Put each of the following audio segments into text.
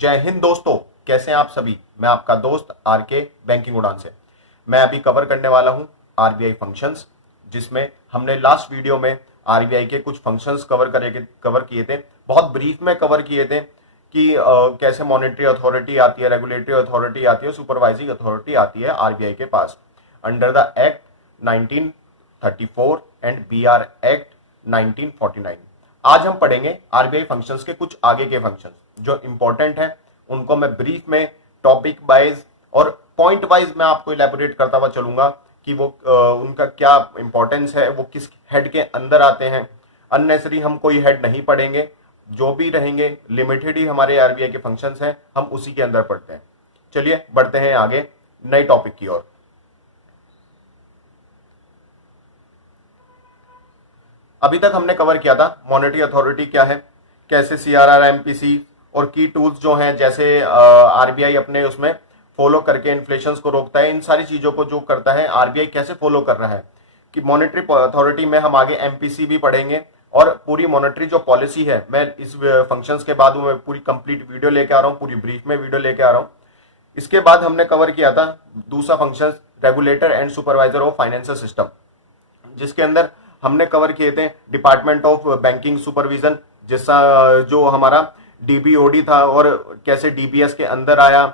जय हिंद दोस्तों, कैसे हैं आप सभी। मैं आपका दोस्त आर के बैंकिंग उड़ान से। मैं अभी कवर करने वाला हूं आरबीआई फंक्शंस, जिसमें हमने लास्ट वीडियो में आरबीआई के कुछ फंक्शंस कवर किए थे। बहुत ब्रीफ में कवर किए थे कि कैसे मॉनेटरी अथॉरिटी आती है, रेगुलेटरी अथॉरिटी आती है, सुपरवाइजिंग अथॉरिटी आती है आरबीआई के पास under the act 1934 and BR act 1949। आज हम पढ़ेंगे आरबीआई फंक्शंस के कुछ आगे के फंक्शंस जो इंपॉर्टेंट हैं। उनको मैं ब्रीफ में टॉपिक वाइज और पॉइंट वाइज मैं आपको इलेबोरेट करता हुआ चलूंगा कि वो उनका क्या इंपॉर्टेंस है, वो किस हेड के अंदर आते हैं। अननेसरी हम कोई हेड नहीं पढ़ेंगे, जो भी रहेंगे लिमिटेड ही हमारे आरबीआई के फंक्शंस हैं, हम उसी के अंदर पढ़ते हैं। चलिए बढ़ते हैं आगे नए टॉपिक की ओर। अभी तक हमने कवर किया था मॉनेटरी अथॉरिटी क्या है, कैसे सीआरआर, एमपीसी और की टूल्स जो हैं, जैसे आरबीआई अपने उसमें फॉलो करके इन्फ्लेशन को रोकता है। इन सारी चीजों को जो करता है आरबीआई कैसे फॉलो कर रहा है कि मॉनेटरी अथॉरिटी में हम आगे एमपीसी भी पढ़ेंगे और पूरी मॉनेटरी जो पॉलिसी है, मैं इस फंक्शंस के बाद मैं पूरी कंप्लीट वीडियो लेके आ रहा हूँ, पूरी ब्रीफ में वीडियो लेके आ रहा हूँ। इसके बाद हमने कवर किया था दूसरा function, regulator and supervisor of financial system, जिसके अंदर हमने कवर किए थे डिपार्टमेंट ऑफ बैंकिंग सुपरविजन, जैसा जो हमारा डीबीओडी था और कैसे डीबीएस के अंदर आया।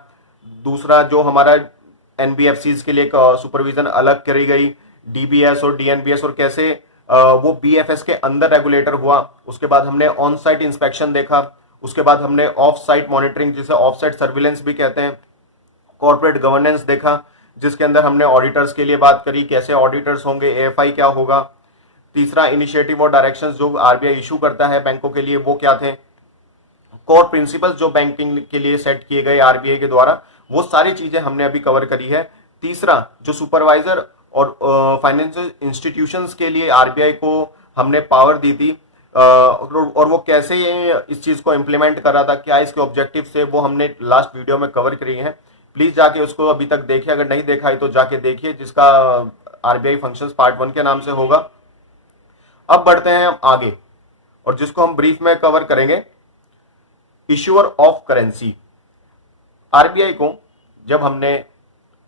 दूसरा जो हमारा एनबीएफसीज के लिए सुपरविजन अलग करी गई, डीबीएस और डीएनबीएस, और कैसे वो बीएफएस के अंदर रेगुलेटर हुआ। उसके बाद हमने ऑन साइट इंस्पेक्शन देखा। उसके बाद हमने ऑफ साइट मॉनिटरिंग, जिसे ऑफ साइट सर्विलेंस भी कहते हैं, कॉर्पोरेट गवर्नेंस देखा, जिसके अंदर हमने ऑडिटर्स के लिए बात करी, कैसे ऑडिटर्स होंगे, एएफआई क्या होगा। तीसरा इनिशिएटिव और डायरेक्शंस जो आरबीआई इशू करता है बैंकों के लिए, वो क्या थे। कोर प्रिंसिपल्स जो बैंकिंग के लिए सेट किए गए आरबीआई के द्वारा, वो सारी चीजें हमने अभी कवर करी है। तीसरा जो सुपरवाइजर और फाइनेंशियल इंस्टीट्यूशंस के लिए आरबीआई को हमने पावर दी थी, और वो कैसे ये इस चीज को इंप्लीमेंट कर रहा था, क्या इसके ऑब्जेक्टिव से, वो हमने लास्ट वीडियो में कवर करी है। प्लीज जाके उसको अभी तक देखिए, अगर नहीं देखा है तो जाके देखिए, जिसका आरबीआई फंक्शंस पार्ट 1 के नाम से होगा। अब बढ़ते हैं हम आगे, और जिसको हम ब्रीफ में कवर करेंगे, इश्यूअर ऑफ करेंसी। आरबीआई को जब हमने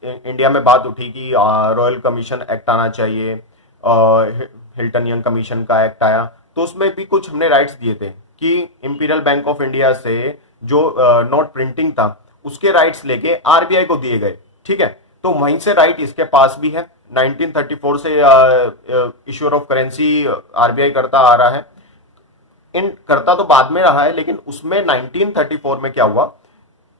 इंडिया में बात उठी कि रॉयल कमीशन एक्ट आना चाहिए, हिल्टन यंग कमीशन का एक्ट आया, तो उसमें भी कुछ हमने राइट्स दिए थे कि इंपीरियल बैंक ऑफ इंडिया से जो नोट प्रिंटिंग था उसके राइट्स लेके आरबीआई को दिए गए। ठीक है, तो वहीं से राइट इसके पास भी है। 1934 से इश्यूअर ऑफ करेंसी आरबीआई करता आ रहा है। करता तो बाद में रहा है, लेकिन उसमें 1934 में क्या हुआ,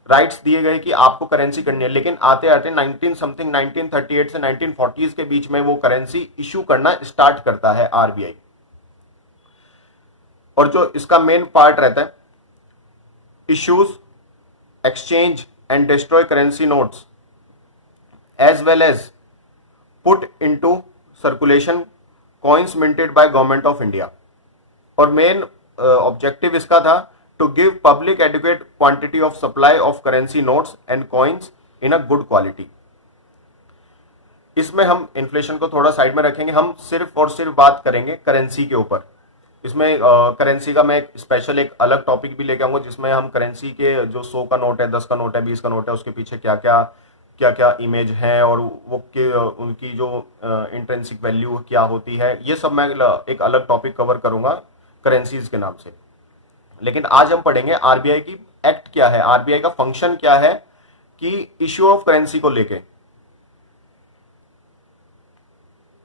राइट्स दिए गए कि आपको करेंसी करनी है। लेकिन आते आते 1938 से 1940 के बीच में वो करेंसी इश्यू करना स्टार्ट करता है आरबीआई। और जो इसका मेन पार्ट रहता है, issues, exchange and destroy currency notes as well as put into circulation coins minted by government of India. और मेन ऑब्जेक्टिव इसका था to give public educate quantity of supply of currency notes and coins in a good quality. इसमें हम inflation को थोड़ा side में रखेंगे, हम सिर्फ और सिर्फ बात करेंगे करेंसी के ऊपर। इसमें करेंसी का मैं स्पेशल एक अलग टॉपिक भी लेके आऊंगा, जिसमें हम करेंसी के जो 100 का नोट है, 10 का नोट है, 20 का नोट है, उसके पीछे क्या क्या इमेज है और वो उनकी जो इंट्रिंसिक वैल्यू क्या होती है, ये सब मैं एक अलग टॉपिक कवर करूंगा करेंसीज के नाम से। लेकिन आज हम पढ़ेंगे आरबीआई की एक्ट क्या है, आरबीआई का फंक्शन क्या है कि इश्यू ऑफ करेंसी को लेके।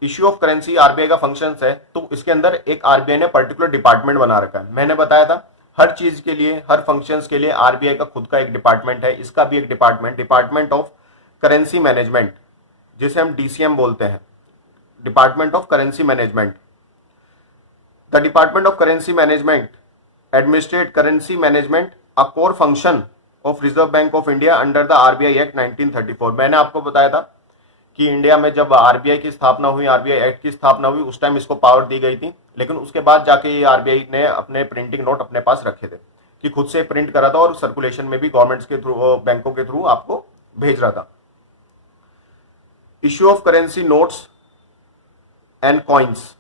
इश्यू ऑफ करेंसी आरबीआई का फंक्शन है, तो इसके अंदर एक आरबीआई ने पर्टिकुलर डिपार्टमेंट बना रखा है। मैंने बताया था हर चीज के लिए, हर फंक्शंस के लिए आरबीआई का खुद का एक डिपार्टमेंट है। इसका भी एक डिपार्टमेंट ऑफ करेंसी मैनेजमेंट, जिसे हम डीसीएम बोलते हैं, department of currency management. The department of currency management administrate currency management, a core function of reserve bank of India under the RBI act 1934। मैंने आपको बताया था कि इंडिया में जब आरबीआई की स्थापना हुई, आरबीआई एक्ट की स्थापना हुई, उस टाइम इसको पावर दी गई थी। लेकिन उसके बाद जाके ये आरबीआई ने अपने प्रिंटिंग नोट अपने पास रखे थे कि खुद से प्रिंट करा था और सर्कुलेशन में भी गवर्नमेंट्स के थ्रू, बैंकों के थ्रू आपको भेज रहा था। Issue of currency notes and coins,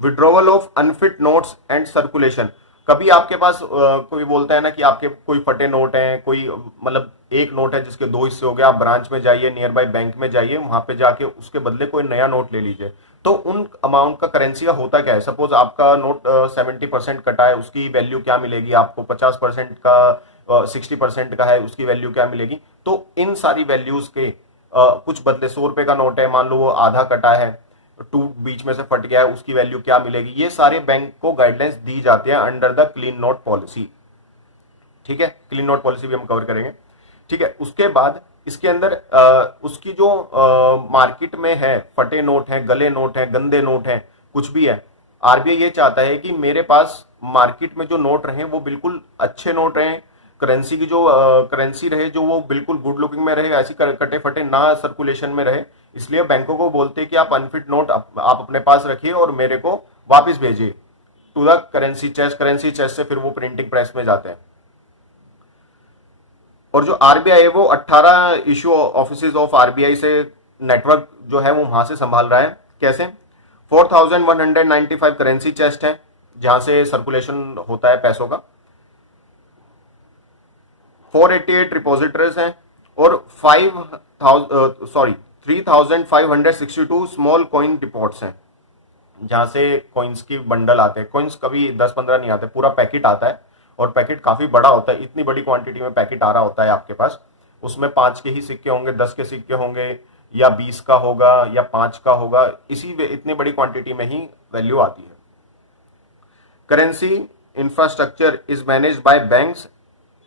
withdrawal of unfit notes and circulation. कभी आपके पास कोई बोलता है ना कि आपके कोई फटे नोट हैं, कोई मतलब एक नोट है जिसके दो हिस्से हो गए, आप ब्रांच में जाइए, नियर बाई बैंक में जाइए, वहां पे जाके उसके बदले कोई नया नोट ले लीजिए। तो उन अमाउंट का करेंसी का होता क्या है, सपोज आपका नोट 70% कटा है, उसकी वैल्यू क्या मिलेगी आपको, 50% का 60% का है, उसकी वैल्यू क्या मिलेगी। तो इन सारी वैल्यूज के कुछ बदले, 100 रुपए का नोट है, मान लो वो आधा कटा है, टू बीच में से फट गया है, उसकी वैल्यू क्या मिलेगी, ये सारे बैंक को गाइडलाइंस दी जाती है under the clean note policy. ठीक है, क्लीन नोट पॉलिसी भी हम कवर करेंगे। ठीक है, उसके बाद इसके अंदर उसकी जो मार्केट में है, फटे नोट है, गले नोट है, गंदे नोट है, कुछ भी है, आरबीआई ये चाहता है कि मेरे पास मार्केट में जो नोट रहे वो बिल्कुल अच्छे नोट रहे, करेंसी की जो करेंसी रहे जो वो बिल्कुल गुड लुकिंग में रहे, ऐसी कटे फटे ना सर्कुलेशन में रहे। इसलिए बैंकों को बोलते हैं कि आप अनफिट नोट आप अपने पास रखिए और मेरे को वापस भेजिए to the currency chest. Currency chest से फिर वो प्रिंटिंग प्रेस में जाते हैं। और जो आरबीआई है वो 18 इश्यू ऑफिस ऑफ आरबीआई से नेटवर्क जो है वो वहां से संभाल रहा है। कैसे, 4195 करेंसी चेस्ट है जहां से सर्कुलेशन होता है पैसों का, 488 रिपोजिटरीज हैं और 3562 स्मॉल कॉइन डिपॉट्स हैं जहां से कॉइन्स की बंडल आते हैं। कॉइन्स कभी 10-15 नहीं आते, पूरा पैकेट आता है और पैकेट काफी बड़ा होता है। इतनी बड़ी क्वांटिटी में पैकेट आ रहा होता है आपके पास, उसमें 5 के ही सिक्के होंगे, 10 के सिक्के होंगे, या 20 का होगा या 5 का होगा, इतनी बड़ी क्वांटिटी में ही वैल्यू आती है। Currency infrastructure is managed by banks,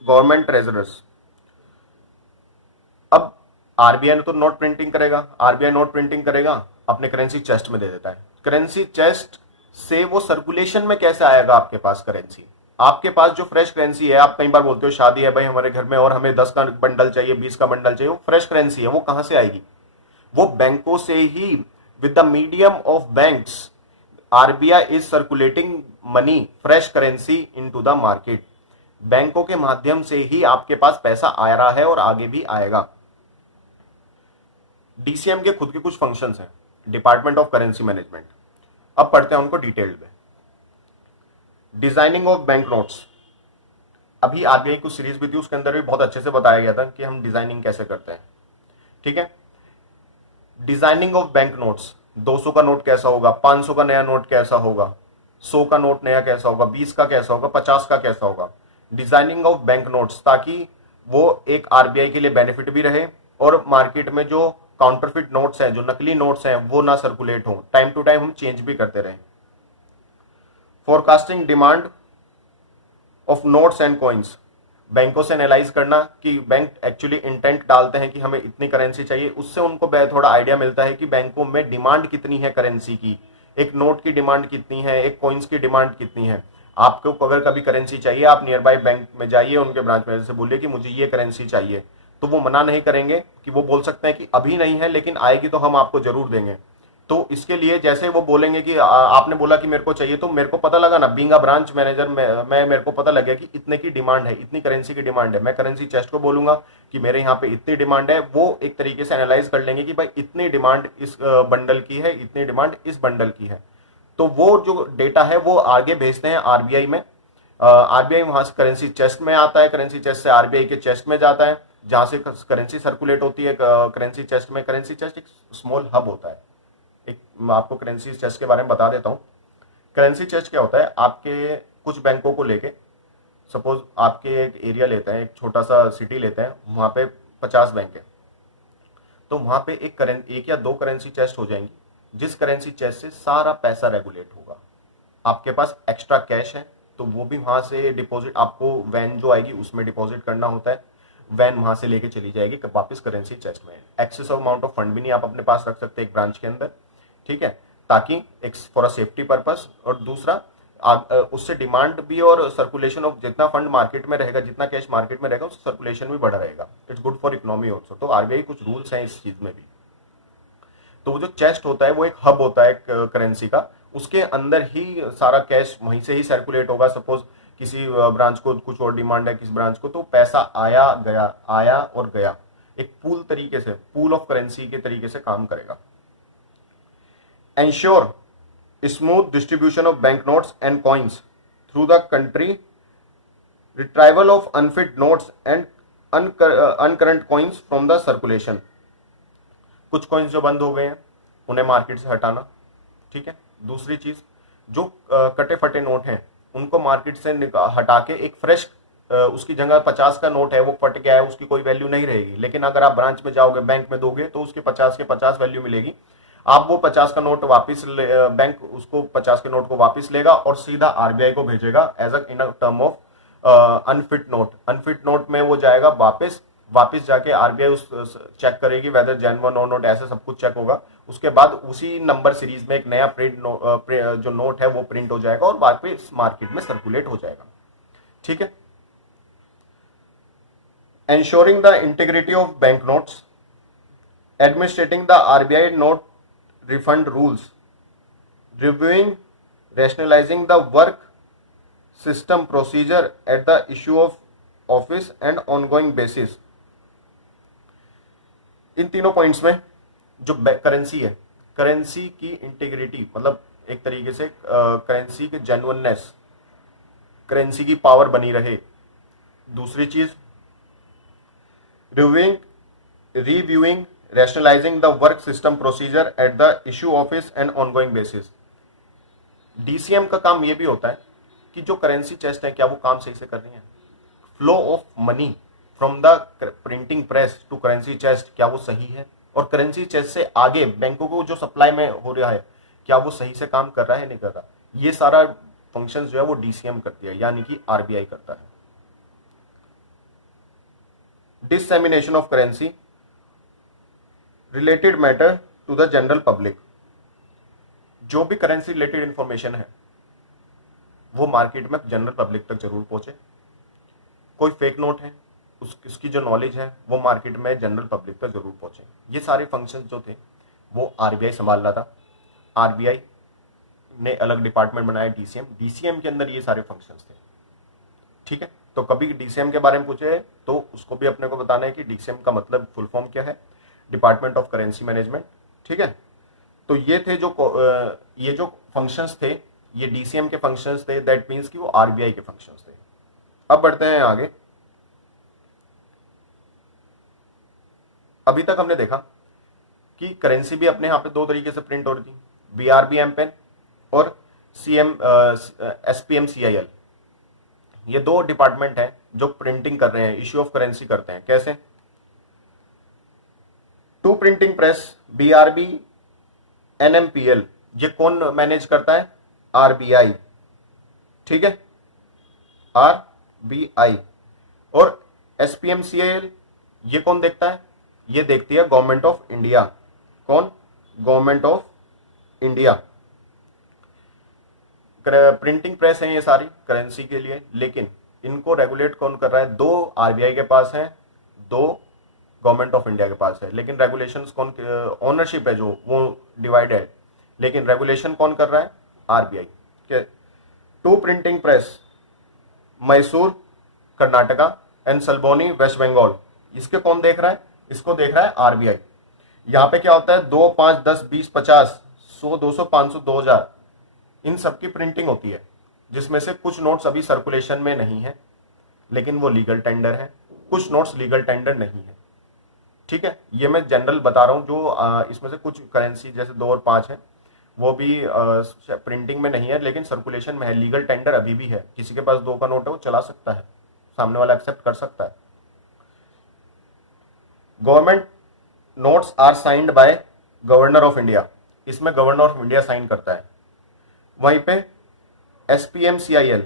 government treasurers. अब आरबीआई ने तो नोट प्रिंटिंग करेगा, आरबीआई नोट प्रिंटिंग करेगा, अपने करेंसी चेस्ट में दे देता है। करेंसी चेस्ट से वो सर्कुलेशन में कैसे आएगा आपके पास करेंसी? आपके पास जो फ्रेश करेंसी है, आप कई बार बोलते हो शादी है भाई हमारे घर में और हमें 10 का बंडल चाहिए, 20 का बंडल चाहिए, वो फ्रेश करेंसी है, वो कहां से आएगी? वो बैंकों से ही, with the medium of banks RBI is circulating money, fresh currency into the market. बैंकों के माध्यम से ही आपके पास पैसा आ रहा है और आगे भी आएगा। डीसीएम के खुद के कुछ फंक्शंस हैं, डिपार्टमेंट ऑफ करेंसी मैनेजमेंट। अब पढ़ते हैं उनको डिटेल्ड में। डिजाइनिंग ऑफ बैंक नोट्स, अभी आरबीआई कुछ सीरीज भी थी, उसके अंदर भी बहुत अच्छे से बताया गया था कि हम डिजाइनिंग कैसे करते हैं। ठीक है, डिजाइनिंग ऑफ बैंक नोट्स, 200 का नोट कैसा होगा, 500 का नया नोट कैसा होगा, 100 का नोट नया कैसा होगा, 20 का कैसा होगा, 50 का कैसा होगा। डिजाइनिंग ऑफ बैंक नोट्स, ताकि वो एक आरबीआई के लिए बेनिफिट भी रहे और मार्केट में जो काउंटरफिट नोट्स हैं, जो नकली नोट्स हैं, वो ना सर्कुलेट हो, टाइम टू टाइम हम चेंज भी करते रहें। Forecasting demand of notes and coins, बैंकों से एनालाइज करना कि बैंक एक्चुअली इंटेंट डालते हैं कि हमें इतनी करेंसी चाहिए, उससे उनको थोड़ा आइडिया मिलता है कि बैंकों में डिमांड कितनी है करेंसी की, एक नोट की डिमांड कितनी है, एक कॉइन्स की डिमांड कितनी है। आपको अगर कभी करेंसी चाहिए, आप नियर बाय बैंक में जाइए, उनके ब्रांच मैनेजर से बोलिए कि मुझे ये करेंसी चाहिए, तो वो मना नहीं करेंगे, कि वो बोल सकते हैं कि अभी नहीं है लेकिन आएगी तो हम आपको जरूर देंगे। तो इसके लिए जैसे वो बोलेंगे कि आपने बोला कि मेरे को चाहिए, तो मेरे को पता लगा ना, बीइंग अ ब्रांच मैनेजर, मैं मेरे को पता लग गया कि इतने की डिमांड है, इतनी करेंसी की डिमांड है, मैं करेंसी चेस्ट को बोलूंगा कि मेरे यहाँ पे इतनी डिमांड है, वो एक तरीके से एनालाइज कर लेंगे कि भाई इतनी डिमांड इस बंडल की है, इतनी डिमांड इस बंडल की है। तो वो जो डेटा है वो आगे भेजते हैं आरबीआई में। आरबीआई वहां से करेंसी चेस्ट में आता है, करेंसी चेस्ट से आरबीआई के चेस्ट में जाता है, जहां से करेंसी सर्कुलेट होती है करेंसी चेस्ट में। करेंसी चेस्ट एक स्मॉल हब होता है। एक मैं आपको करेंसी चेस्ट के बारे में बता देता हूं। करेंसी चेस्ट क्या होता है, आपके कुछ बैंकों को लेके, सपोज आपके एक एरिया लेते हैं, एक छोटा सा सिटी लेते हैं, वहां पे 50 बैंक है, तो वहां पे एक या दो करेंसी चेस्ट हो जाएंगी, जिस करेंसी चेस्ट से सारा पैसा रेगुलेट होगा। आपके पास एक्स्ट्रा कैश है तो वो भी वहां से डिपॉजिट, आपको वैन जो आएगी उसमें डिपॉजिट करना होता है, वैन वहां से लेके चली जाएगी वापस करेंसी चेस्ट में। एक्सेस अमाउंट ऑफ फंड भी नहीं आप अपने पास रख सकते एक ब्रांच के अंदर, ठीक है, ताकि एक फॉर अ सेफ्टी पर्पस, और दूसरा उससे डिमांड भी और सर्कुलेशन ऑफ जितना फंड मार्केट में रहेगा, जितना कैश मार्केट में रहेगा, उसका सर्कुलेशन भी बढ़ा रहेगा। It's good for economy also. तो आरबीआई कुछ रूल्स हैं इस चीज में भी। तो वो जो चेस्ट होता है वो एक हब होता है करेंसी का, उसके अंदर ही सारा कैश वहीं से ही सर्कुलेट होगा। सपोज किसी ब्रांच को कुछ और डिमांड है, किसी ब्रांच को, तो पैसा आया गया, आया और गया, एक पूल तरीके से, पूल ऑफ करेंसी के तरीके से काम करेगा। Ensure smooth distribution of bank notes and coins through the country, retrieval of unfit notes and uncurrent coins from the circulation. कुछ कॉइन्स जो बंद हो गए हैं उन्हें मार्केट से हटाना, ठीक है। दूसरी चीज, जो कटे फटे नोट हैं उनको मार्केट से हटा के एक फ्रेश, उसकी जगह 50 का नोट है वो फट गया है, उसकी कोई वैल्यू नहीं रहेगी, लेकिन अगर आप ब्रांच में जाओगे, बैंक में दोगे तो उसके 50 के 50 वैल्यू मिलेगी। आप वो 50 का नोट वापस, बैंक उसको 50 के नोट को वापस लेगा और सीधा आरबीआई को भेजेगा as in a term of unfit note. Unfit note में वो जाएगा वापस जाके आरबीआई उस चेक करेगी वेदर जेन्युइन और नोट, ऐसे सब कुछ चेक होगा। उसके बाद उसी नंबर सीरीज में एक नया जो नोट है वो प्रिंट हो जाएगा और वापस मार्केट में सर्कुलेट हो जाएगा, ठीक है। Ensuring the integrity of banknotes, administrating the RBI note refund rules, reviewing, rationalizing the work system procedure at the issue of office and ongoing basis। इन तीनों पॉइंट्स में जो करेंसी है, करेंसी की इंटीग्रिटी मतलब एक तरीके से करेंसी के जेन्युइननेस, करेंसी की पावर बनी रहे। दूसरी चीज, reviewing, rationalizing the work system procedure at the issue office and ongoing basis। DCM का काम यह भी होता है कि जो करेंसी चेस्ट है क्या वो काम सही से कर रही है, flow of money from the printing press to currency chest क्या वो सही है, और करेंसी चेस्ट से आगे बैंकों को जो सप्लाई में हो रहा है क्या वो सही से काम कर रहा है नहीं कर रहा। ये सारा फंक्शन जो है वो डीसीएम करती है, यानी कि आरबीआई करता है। Dissemination of currency related matter to the general public. जो भी करेंसी रिलेटेड इंफॉर्मेशन है वो मार्केट में जनरल पब्लिक तक जरूर पहुंचे। कोई फेक नोट है उसकी जो नॉलेज है वो मार्केट में जनरल पब्लिक तक जरूर पहुंचे। ये सारे फंक्शंस जो थे वो आरबीआई संभाल रहा था। आरबीआई ने अलग डिपार्टमेंट बनाया डीसीएम, डीसीएम के अंदर ये सारे फंक्शंस थे, ठीक है। तो कभी डीसीएम के बारे में पूछे तो उसको भी अपने को बताना है कि डीसीएम का मतलब फुल फॉर्म क्या है, डिपार्टमेंट ऑफ करेंसी मैनेजमेंट, ठीक है। तो ये थे जो फंक्शंस थे, ये डीसीएम के फंक्शंस थे, दैट मींस कि वो आरबीआई के फंक्शंस थे। अब बढ़ते हैं आगे। अभी तक हमने देखा कि करेंसी भी अपने यहां पे दो तरीके से प्रिंट हो रही थी, बीआरबी एमपेन और एसपीएमसीआईएल। ये दो डिपार्टमेंट हैं जो प्रिंटिंग कर रहे हैं, इश्यू ऑफ करेंसी करते हैं। कैसे? To printing press BRB NMPL, ये कौन मैनेज करता है? आरबीआई, ठीक है, आरबीआई। और एसपीएमसीआईएल ये कौन देखता है? ये देखती है गवर्नमेंट ऑफ इंडिया। कौन? Government of India. Printing press है ये सारी करेंसी के लिए, लेकिन इनको रेगुलेट कौन कर रहा है? दो आरबीआई के पास है, दो गवर्नमेंट ऑफ इंडिया के पास है, लेकिन रेगुलेशंस कौन, ओनरशिप है जो वो डिवाइड है, लेकिन रेगुलेशन कौन कर रहा है? RBI. To printing press Mysore Karnataka and Salboni West Bengal, इसके कौन देख रहा है? इसको देख रहा है आरबीआई। यहां पे क्या होता है? 2, 5, 10, 20, 50, 100, 200, 500, 2000 इन सबकी प्रिंटिंग होती है, जिसमें से कुछ नोट्स अभी सर्कुलेशन में नहीं है लेकिन वो लीगल टेंडर है, कुछ नोट्स लीगल टेंडर नहीं है, ठीक है। ये मैं जनरल बता रहा हूं। जो इसमें से कुछ करेंसी जैसे 2 और 5 है वो भी प्रिंटिंग में नहीं है लेकिन सर्कुलेशन में है, लीगल टेंडर अभी भी है। किसी के पास 2 का नोट है वो चला सकता है, सामने वाला एक्सेप्ट कर सकता है। Government notes are signed by governor of India, इसमें गवर्नर ऑफ इंडिया साइन करता है। वहीं पे एसपीएमसीआईएल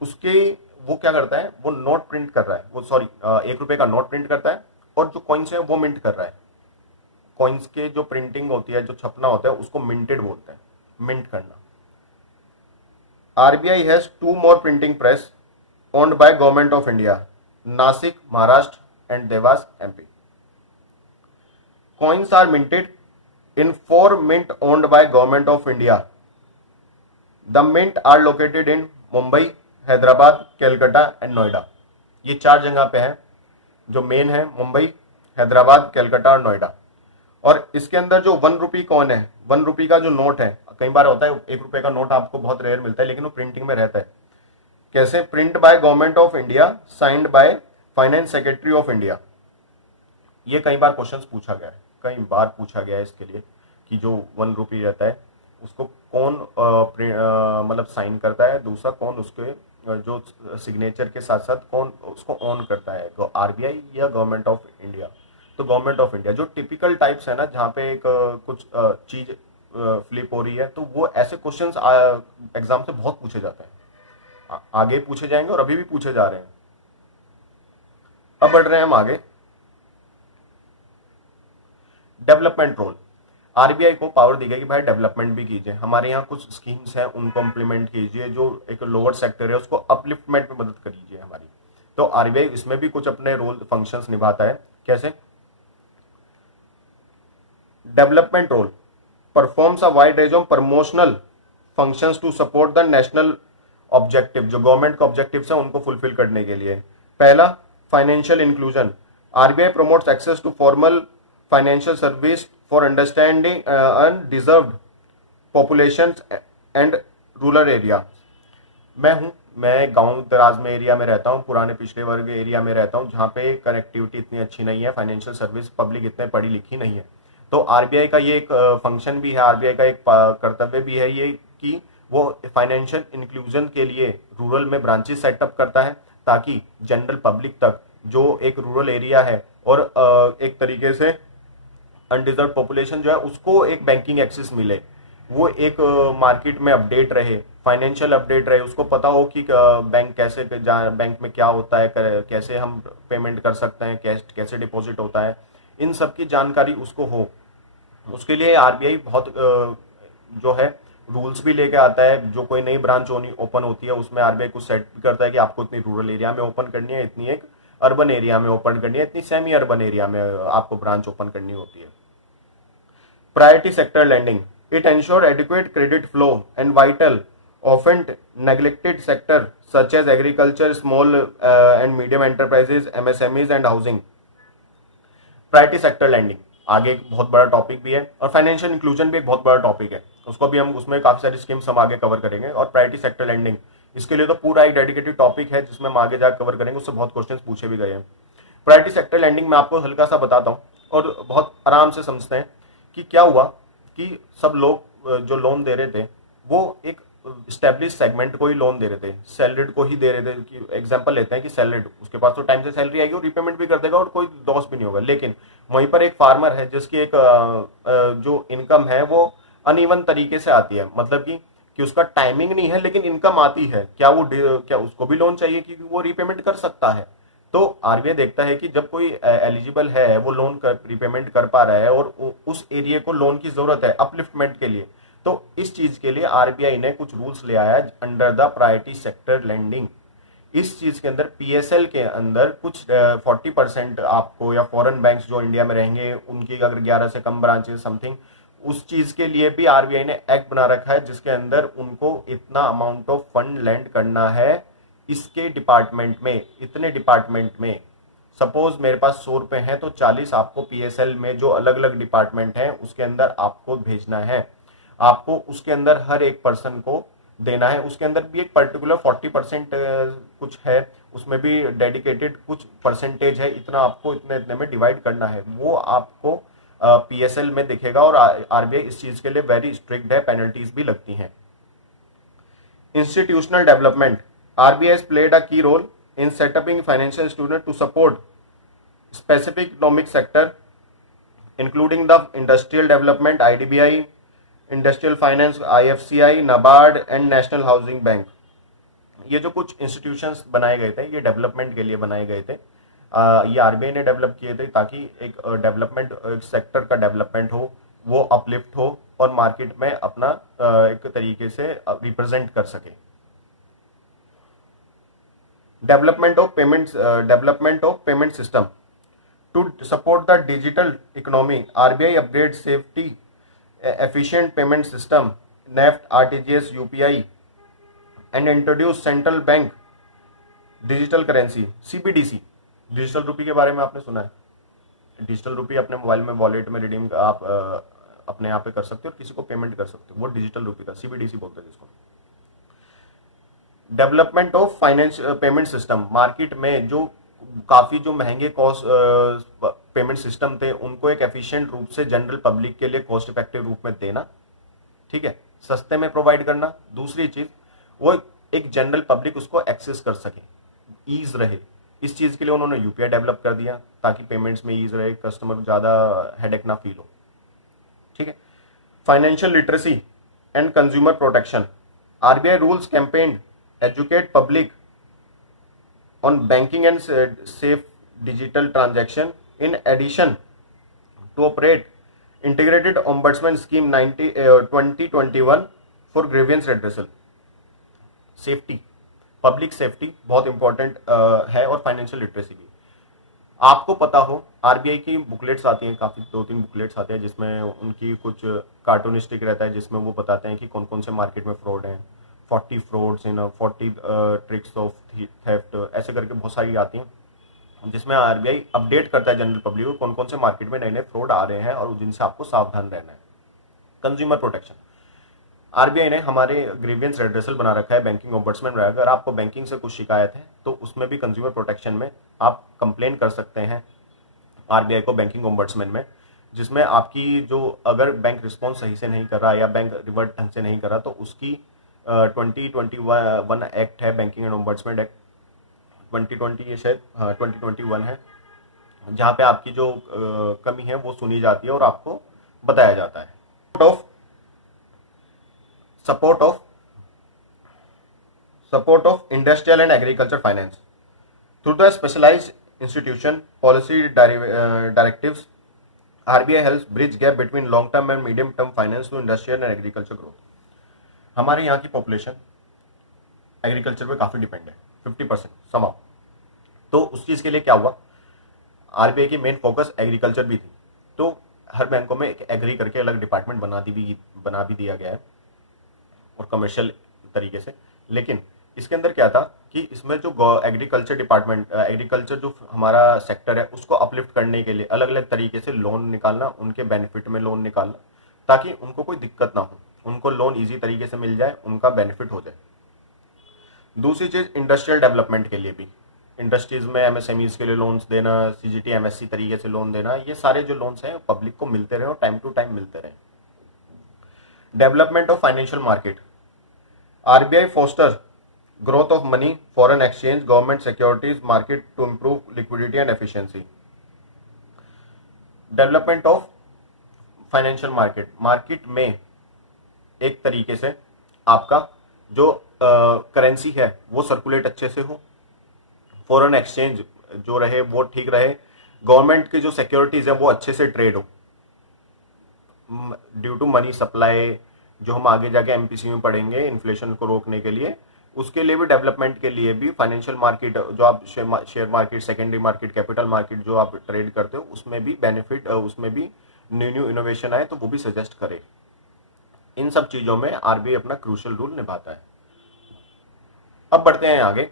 उसके वो क्या करता है? वो नोट प्रिंट कर रहा है, वो सॉरी 1 रुपए का नोट प्रिंट करता है और जो कॉइन्स है वो मिंट कर रहा है। कॉइन्स के जो प्रिंटिंग होती है, जो छपना होता है, उसको मिंटेड बोलते हैं, मिंट करना। RBI has 2 more printing press owned by government of India, Nashik Maharashtra and Dewas MP. Coins are minted in 4 mint owned by government of India. The mint are located in Mumbai, Hyderabad, Calcutta and Noida. ये 4 जगह पे है जो main है, मुंबई, हैदराबाद, कलकत्ता और नोएडा। और इसके अंदर जो 1 रुपी कॉइन है, 1 रुपी का जो नोट है, कई बार होता है 1 रुपए का नोट आपको बहुत रेयर मिलता है, लेकिन वो प्रिंटिंग में रहता है। कैसे? Print bye government of India, signed by finance secretary of India. ये कई बार क्वेश्चंस पूछा गया है, कई बार पूछा गया है इसके लिए कि जो 1 रुपये रहता है उसको कौन मतलब साइन करता है, दूसरा कौन उसके जो सिग्नेचर के साथ साथ कौन उसको ऑन करता है, तो आरबीआई या गवर्नमेंट ऑफ इंडिया। तो गवर्नमेंट ऑफ इंडिया। जो टिपिकल टाइप्स है ना, जहाँ पे एक कुछ चीज फ्लिप हो रही है, तो वो ऐसे क्वेश्चंस एग्जाम से बहुत पूछे जाते हैं, आगे पूछे जाएंगे और अभी भी पूछे जा रहे हैं। अब बढ़ रहे हैं हम आगे। Development role. आरबीआई को पावर दी गई कि भाई डेवलपमेंट भी कीजिए, हमारे यहाँ कुछ स्कीम्स हैं उनको इम्प्लीमेंट कीजिए, जो एक लोअर सेक्टर है उसको अपलिफ्टमेंट में मदद करिए हमारी। तो आरबीआई इसमें भी कुछ अपने रोल फंक्शंस निभाता है। कैसे? Development role performs a wide range of promotional functions to support the national objective. जो गवर्नमेंट के ऑब्जेक्टिव्स हैं उनको फुलफिल करने के लिए। पहला, financial inclusion. RBI promotes access to formal financial service for understanding undeserved populations and rural area. मैं गांव दराज में एरिया में रहता हूं, पुराने पिछड़े वर्ग एरिया में रहता हूं, जहां पे कनेक्टिविटी इतनी अच्छी नहीं है, फाइनेंशियल सर्विस पब्लिक इतने पढ़ी लिखी नहीं है। तो आरबीआई का ये एक फंक्शन भी है, आरबीआई का एक कर्तव्य भी है ये कि वो फाइनेंशियल इंक्लूजन के लिए रूरल में ब्रांचेस सेटअप करता है, ताकि जनरल पब्लिक तक जो एक रूरल एरिया है और एक तरीके से अनडिजर्व पॉपुलेशन जो है उसको एक बैंकिंग एक्सेस मिले, वो एक मार्केट में अपडेट रहे, फाइनेंशियल अपडेट रहे, उसको पता हो कि बैंक कैसे बैंक में क्या होता है, कैसे हम पेमेंट कर सकते हैं, कैसे डिपॉजिट होता है, इन सब की जानकारी उसको हो। उसके लिए आरबीआई बहुत जो है रूल्स भी लेके आता है। जो कोई नई ब्रांच ओपन होती है उसमें आरबीआई कुछ सेट भी करता है कि आपको इतनी रूरल एरिया में ओपन करनी है, इतनी एक अर्बन एरिया में ओपन करनी है, इतनी सेमी अर्बन एरिया में आपको ब्रांच ओपन करनी होती है। Priority sector lending. It ensure adequate credit flow and vital often neglected sector such as agriculture, small and medium enterprises, MSMEs and housing. Priority sector lending आगे एक बहुत बड़ा topic भी है, और फाइनेंशियल इंक्लूजन भी एक बहुत बड़ा टॉपिक है, उसको भी हम उसमें काफी सारी स्कीम्स हम आगे कवर करेंगे। और प्रायोरिटी सेक्टर लैंडिंग इसके लिए तो पूरा एक डेडिकेटेड टॉपिक है जिसमें हम आगे जाकर कवर करेंगे, उससे बहुत क्वेश्चंस पूछे भी गए हैं। प्रायोरिटी सेक्टर लैंडिंग में आपको हल्का सा बताता हूँ और बहुत आराम से समझते हैं कि क्या हुआ कि सब लोग जो लोन दे रहे थे वो एक स्टैब्लिश सेगमेंट को ही लोन दे रहे थे, सैलरीड को ही दे रहे थे। कि एग्जांपल लेते हैं कि सैलरीड, उसके पास तो टाइम से सैलरी आएगी और रिपेमेंट भी कर देगा और कोई लॉस भी नहीं होगा। लेकिन वहीं पर एक फार्मर है जिसकी एक जो इनकम है वो अनइवन तरीके से आती है, मतलब कि उसका टाइमिंग नहीं है लेकिन इनकम आती है, क्या उसको भी लोन चाहिए क्योंकि वो रिपेमेंट कर सकता है। तो आरबीआई देखता है कि जब कोई एलिजिबल है, वो लोन रिपेमेंट कर पा रहा है और उस एरिया को लोन की जरूरत है अपलिफ्टमेंट के लिए, तो इस चीज के लिए आरबीआई ने कुछ रूल्स ले आया under the priority sector lending. इस चीज के अंदर पीएसएल के अंदर कुछ 40% आपको, या फॉरेन बैंक्स जो इंडिया में रहेंगे उनकी अगर 11 से कम ब्रांचेस समथिंग, उस चीज के लिए भी आरबीआई ने एक्ट बना रखा है जिसके अंदर उनको इतना अमाउंट ऑफ फंड लैंड करना है इसके डिपार्टमेंट में, इतने डिपार्टमेंट में। सपोज मेरे पास 100 रुपए हैं तो 40 आपको पीएसएल में जो अलग अलग डिपार्टमेंट हैं उसके अंदर आपको भेजना है, आपको उसके अंदर हर एक पर्सन को देना है। उसके अंदर भी एक पर्टिकुलर 40% कुछ है, उसमें भी डेडिकेटेड कुछ परसेंटेज है, इतना आपको इतने इतने में डिवाइड करना है, वो आपको पीएसएल में दिखेगा। और आरबीआई इस चीज के लिए वेरी स्ट्रिक्ट है, पेनल्टीज भी लगती हैं। Institutional development. RBI has played a key role in setting financial institutions to support specific economic sector including the industrial development, IDBI, industrial finance, IFCI, NABARD and national housing bank. ये जो कुछ institutions बनाए गए थे ये डेवलपमेंट के लिए बनाए गए थे। ये आरबीआई ने डेवलप किए थे ताकि एक डेवलपमेंट, एक सेक्टर का डेवलपमेंट हो, वो अपलिफ्ट हो और मार्केट में अपना एक तरीके से रिप्रेजेंट कर सके। Development of payment system to support the digital economy. RBI upgrade safety efficient payment system, NEFT, RTGS, UPI, and introduce central bank digital currency, CBDC। Digital rupee के बारे में आपने सुना है? डिजिटल रुपी अपने मोबाइल में वॉलेट में redeem आप अपने यहाँ पे कर सकते हो और किसी को पेमेंट कर सकते हो, वो डिजिटल रुपये का CBDC बोलते हैं जिसको। Development of finance payment system, market में जो काफी जो महंगे कॉस्ट पेमेंट सिस्टम थे उनको एक एफिशिएंट रूप से जनरल पब्लिक के लिए कॉस्ट इफेक्टिव रूप में देना, ठीक है, सस्ते में प्रोवाइड करना। दूसरी चीज वो एक जनरल पब्लिक उसको एक्सेस कर सके, ईज रहे, इस चीज के लिए उन्होंने यूपीआई डेवलप कर दिया ताकि पेमेंट्स में ईज रहे, कस्टमर ज्यादा हेडेक ना फील हो, ठीक है। Financial literacy and consumer protection, RBI rules campaign educate public on banking and safe digital transaction. In addition to operate integrated ombudsman scheme 2021 for grievance redressal. Safety, public safety बहुत important है, और financial literacy भी। आपको पता हो RBI की booklets आती हैं, काफी 2-3 बुकलेट्स आते हैं जिसमें उनकी कुछ कार्टूनिस्टिक रहता है जिसमें वो बताते हैं कि कौन कौन से मार्केट में फ्रॉड है, 40 frauds in 40 tricks of theft, ऐसे करके बहुत सारी आती हैं जिसमें आरबीआई अपडेट करता है जनरल पब्लिक को कौन कौन से मार्केट में नए नए फ्रॉड आ रहे हैं और जिनसे आपको सावधान रहना है। कंज्यूमर प्रोटेक्शन, आरबीआई ने हमारे ग्रीवियंस रेड्रेसल बना रखा है, बैंकिंग ओम्बड्समैन में। अगर आपको बैंकिंग से कुछ शिकायत है तो उसमें भी कंज्यूमर प्रोटेक्शन में आप कंप्लेन कर सकते हैं आरबीआई को बैंकिंग ओम्बड्समैन में, जिसमें आपकी जो अगर बैंक रिस्पॉन्स सही से नहीं कर रहा या बैंक रिवर्ट ढंग से नहीं कर रहा तो उसकी 2021 एक्ट है, बैंकिंग एंड ओम्बड्समैन एक्ट 2020, ये शायद 2021 है, जहां पे आपकी जो कमी है वो सुनी जाती है और आपको बताया जाता है। Support of industrial and agriculture finance through the specialised institution policy directives, RBI helps bridge gap between long term and medium term finance to industrial and agriculture growth. हमारे यहाँ की पॉपुलेशन एग्रीकल्चर पे काफी डिपेंड है, 50% समाउ। तो उस चीज के लिए क्या हुआ, आरबीआई की मेन फोकस एग्रीकल्चर भी थी, तो हर बैंकों में एक एग्री करके अलग डिपार्टमेंट बना भी दिया गया है और कमर्शियल तरीके से। लेकिन इसके अंदर क्या था कि इसमें जो एग्रीकल्चर डिपार्टमेंट, एग्रीकल्चर जो हमारा सेक्टर है उसको अपलिफ्ट करने के लिए अलग अलग तरीके से लोन निकालना, उनके बेनिफिट में लोन निकालना ताकि उनको कोई दिक्कत ना हो, उनको लोन इजी तरीके से मिल जाए, उनका बेनिफिट हो जाए। दूसरी चीज इंडस्ट्रियल डेवलपमेंट के लिए भी, इंडस्ट्रीज में एमएसएमईज के लिए लोन्स देना, सीजीटी एमएससी तरीके से लोन देना, ये सारे जो लोन्स हैं पब्लिक को मिलते रहे और टाइम टू टाइम मिलते रहे। Development of financial market, RBI foster growth of money, foreign exchange, government securities market to improve liquidity and efficiency. Development of financial market, market में एक तरीके से आपका जो करेंसी है वो सर्कुलेट अच्छे से हो, फॉरेन एक्सचेंज जो रहे वो ठीक रहे, गवर्नमेंट की जो सिक्योरिटीज है वो अच्छे से ट्रेड हो, ड्यू टू मनी सप्लाई जो हम आगे जाके एमपीसी में पढ़ेंगे इन्फ्लेशन को रोकने के लिए, उसके लिए भी डेवलपमेंट के लिए भी फाइनेंशियल मार्केट जो आप share market, secondary market, capital market जो आप ट्रेड करते हो उसमें भी बेनिफिट, उसमें भी न्यू इनोवेशन आए तो वो भी सजेस्ट करे। इन सब चीजों में आरबीआई अपना क्रूशियल रोल निभाता है। अब बढ़ते हैं आगे,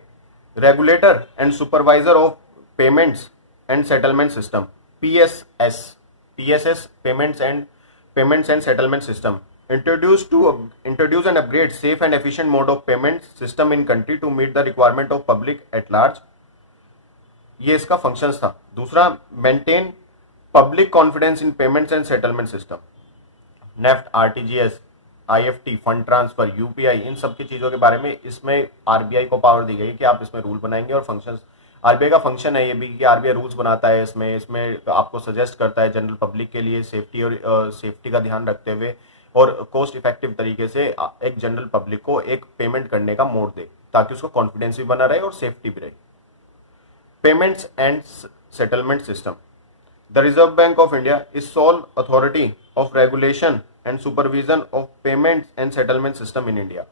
regulator and supervisor of payments and settlement system, PSS payments and settlement system introduce and upgrade safe and efficient mode of payment system in country to meet the requirement of public at large, ये इसका functions था। दूसरा, maintain public confidence in payments and settlement system, NEFT, RTGS, IFT, fund transfer, UPI, इन सब की चीजों के बारे में इसमें आरबीआई को पावर दी गई कि आप इसमें रूल बनाएंगे और फंक्शंस, आरबीआई का फंक्शन है ये भी कि आरबीआई रूल्स बनाता है, इसमें आपको सजेस्ट करता है जनरल पब्लिक के लिए सेफ्टी और सेफ्टी का ध्यान रखते हुए और कॉस्ट इफेक्टिव तरीके से एक जनरल पब्लिक को एक पेमेंट करने का मोड दे ताकि उसका कॉन्फिडेंस भी बना रहे और सेफ्टी भी रहे। Payments and settlement system, the reserve bank of India is soul authority of regulation and supervision of payments and settlement system in India,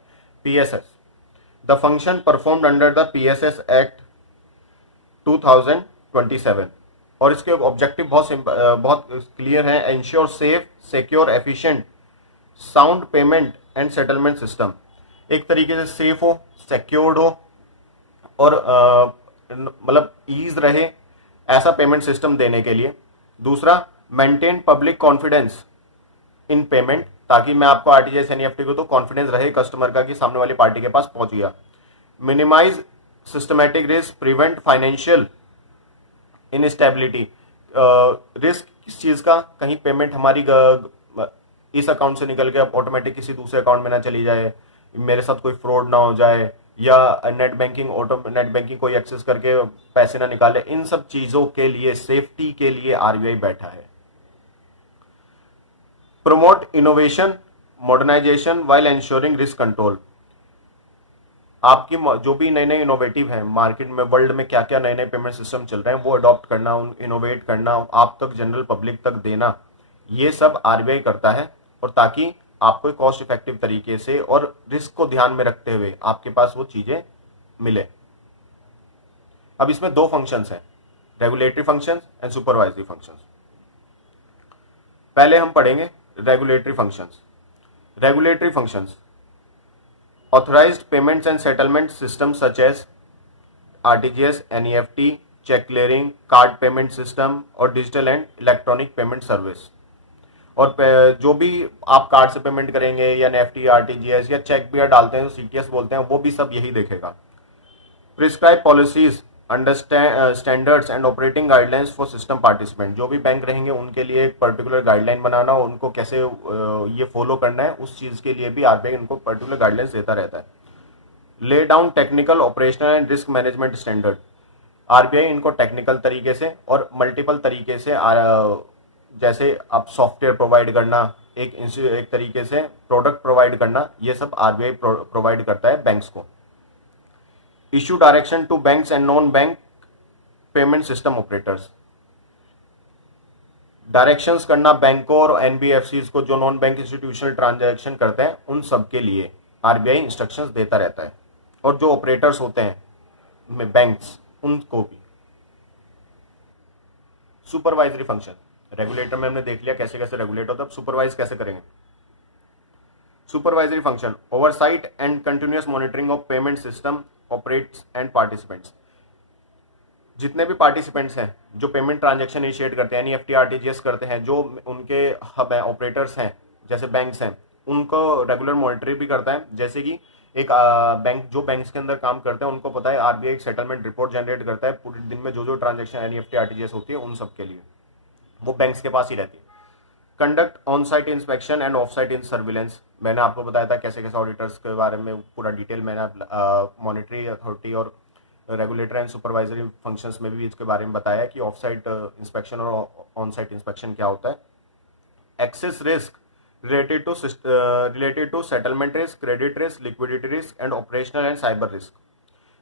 PSS. The function performed under the PSS act 2027 और इसके objective बहुत clear है, ensure safe, secure, efficient, sound payment and settlement system, एक तरीके से safe हो, secured हो और मतलब ईज रहे ऐसा पेमेंट सिस्टम देने के लिए। दूसरा, मेंटेन पब्लिक कॉन्फिडेंस इन पेमेंट, ताकि मैं आपको आरटीजीएस एनईएफटी को तो कॉन्फिडेंस रहे कस्टमर का कि सामने वाली पार्टी के पास पहुंच गया। Minimise systematic risk, prevent financial instability. Risk किस चीज का, कहीं पेमेंट हमारी इस अकाउंट से निकल के ऑटोमेटिक किसी दूसरे अकाउंट में ना चली जाए, मेरे साथ कोई फ्रॉड ना हो जाए, या नेट बैंकिंग कोई एक्सेस करके पैसे ना निकाले। इन सब चीजों के लिए, सेफ्टी के लिए आरबीआई बैठा है। Promote innovation modernisation while ensuring risk control. आपकी जो भी नए नए इनोवेटिव हैं मार्केट में, वर्ल्ड में क्या क्या नए नए पेमेंट सिस्टम चल रहे हैं, वो अडॉप्ट करना, उन इनोवेट करना, आप तक जनरल पब्लिक तक देना, ये सब आरबीआई करता है। और ताकि आपको कॉस्ट इफेक्टिव तरीके से और रिस्क को ध्यान में रखते हुए आपके पास वो चीजें मिले। अब इसमें दो फंक्शंस हैं, regulatory functions and supervisory functions. पहले हम पढ़ेंगे regulatory functions. Regulatory functions, authorized payments and settlement systems such as RTGS, NEFT, check clearing, card payment system और digital and electronic payment service। और जो भी आप कार्ड से पेमेंट करेंगे या नेफ्टी, आरटीजीएस या चेक भी डालते हैं, सीटीएस बोलते हैं, वो भी सब यही देखेगा। Prescribe policies, understand standards and operating guidelines for system participant. जो भी बैंक रहेंगे उनके लिए एक पर्टिकुलर गाइडलाइन बनाना, उनको कैसे ये फॉलो करना है, उस चीज के लिए भी आरबीआई उनको पर्टिकुलर गाइडलाइंस देता रहता है। Lay down technical, operational and risk management standard. RBI इनको टेक्निकल तरीके से और मल्टीपल तरीके से, जैसे आप सॉफ्टवेयर प्रोवाइड करना, एक तरीके से प्रोडक्ट प्रोवाइड करना, ये सब आरबीआई प्रोवाइड करता है बैंक्स को। Issue direction to banks and non bank payment system operators. Directions करना बैंकों और एनबीएफसीज को, जो नॉन बैंक इंस्टीट्यूशनल ट्रांजैक्शन करते हैं, उन सब के लिए आरबीआई इंस्ट्रक्शंस देता रहता है। और जो ऑपरेटर्स होते हैं बैंक्स, उनको भी। सुपरवाइजरी फंक्शन, रेगुलेटर में हमने देख लिया कैसे कैसे रेगुलेट होता है, अब सुपरवाइज कैसे करेंगे। Supervisory function, oversight and continuous monitoring of payment system operates and participants. जितने भी पार्टिसिपेंट्स हैं जो पेमेंट ट्रांजैक्शन इनिशिएट करते हैं, एनईएफटी, आरटीजीएस करते हैं, जो उनके हब हैं, ऑपरेटर्स हैं, जैसे बैंक्स हैं, उनको रेगुलर मॉनिटरिंग भी करता है। जैसे कि एक बैंक, जो बैंक्स के अंदर काम करते हैं, उनको पता है आरबीआई एक सेटलमेंट रिपोर्ट जनरेट करता है पूरे दिन में, जो जो ट्रांजैक्शन एनईएफटी, आरटीजीएस होती है, उन सब के लिए वो बैंक्स के पास ही रहती है। Conduct on site inspection end of site in surveillance. मैंने आपको बताया था कैसे कैसे ऑडिटर्स के बारे में पूरा डिटेल मैंने मॉनिटरी अथॉरिटी और रेगुलेटर एंड सुपरवाइजरी फंक्शंस में भी इसके बारे में बताया कि ऑफ साइट इंस्पेक्शन और ऑन साइट इंस्पेक्शन क्या होता है। Access risk related to settlement risk, credit risk, liquidity risk and operational and cyber risk।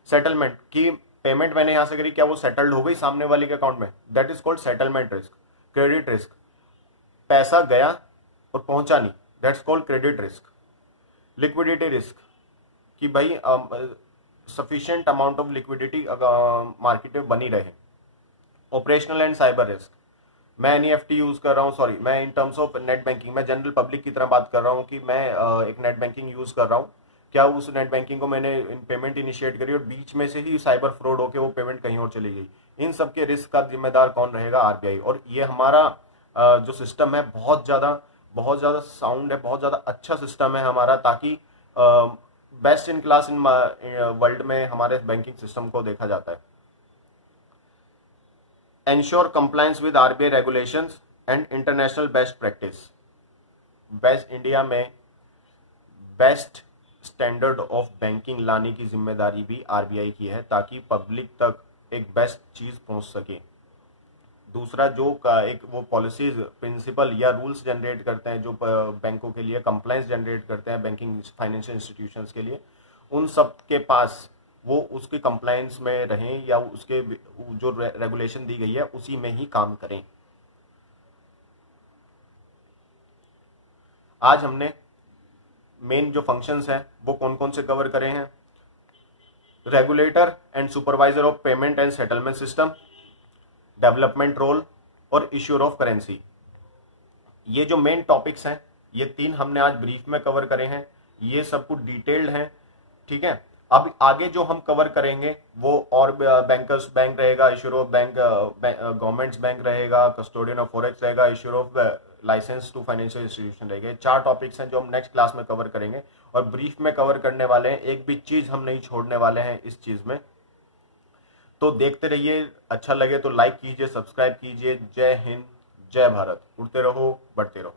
Settlement की पेमेंट मैंने यहां से करी, क्या वो सेटल्ड हो गई सामने वाले के अकाउंट में, that is called settlement risk. Credit risk, पैसा गया और पहुंचा नहीं, that's called credit risk. Liquidity risk, कि भाई sufficient amount of liquidity market में बनी रहे। ऑपरेशनल एंड साइबर रिस्क, मैं एनईएफटी यूज कर रहा हूँ, सॉरी मैं in terms of net banking, मैं जनरल पब्लिक की तरह बात कर रहा हूँ कि मैं एक नेट बैंकिंग यूज कर रहा हूँ, क्या उस नेट बैंकिंग को मैंने पेमेंट इनिशिएट करी और बीच में से ही साइबर फ्रॉड होकर वो पेमेंट कहीं और चली गई, इन सब के रिस्क का जिम्मेदार कौन रहेगा, आरबीआई। और ये हमारा जो सिस्टम है बहुत ज़्यादा साउंड है, बहुत ज़्यादा अच्छा सिस्टम है हमारा, ताकि best in class in world में हमारे बैंकिंग सिस्टम को देखा जाता है। Ensure compliance with RBI regulations and international best practice। Best India में बेस्ट स्टैंडर्ड ऑफ बैंकिंग लाने की जिम्मेदारी भी आरबीआई की है, ताकि पब्लिक तक एक बेस्ट चीज पहुंच सके। दूसरा, जो एक वो पॉलिसीज, प्रिंसिपल या रूल्स जनरेट करते हैं जो बैंकों के लिए कंप्लायंस जनरेट करते हैं, बैंकिंग फाइनेंशियल इंस्टीट्यूशंस के लिए, उन सब के पास वो उसके कंप्लायंस में रहें या उसके जो रेगुलेशन दी गई है उसी में ही काम करें। आज हमने मेन जो फंक्शंस हैं वो कौन कौन से कवर करे हैं। Regulator and supervisor of payment and settlement system, development role और इश्यूर ऑफ करेंसी। ये जो मेन टॉपिक्स हैं ये तीन हमने आज ब्रीफ में कवर करे हैं, ये सब कुछ डिटेल्ड हैं, ठीक है। अब आगे जो हम कवर करेंगे वो और बैंकर्स बैंक रहेगा, issuer of bank, government's bank रहेगा, कस्टोडियन ऑफ फॉरेक्स रहेगा, issuer of licence to financial institution रहेगा। 4 टॉपिक्स हैं जो हम नेक्स्ट क्लास में कवर करेंगे और ब्रीफ में कवर करने वाले हैं। एक भी चीज हम नहीं छोड़ने वाले हैं इस चीज में। तो देखते रहिए, अच्छा लगे तो लाइक कीजिए, सब्सक्राइब कीजिए। जय हिंद, जय भारत। उड़ते रहो, बढ़ते रहो।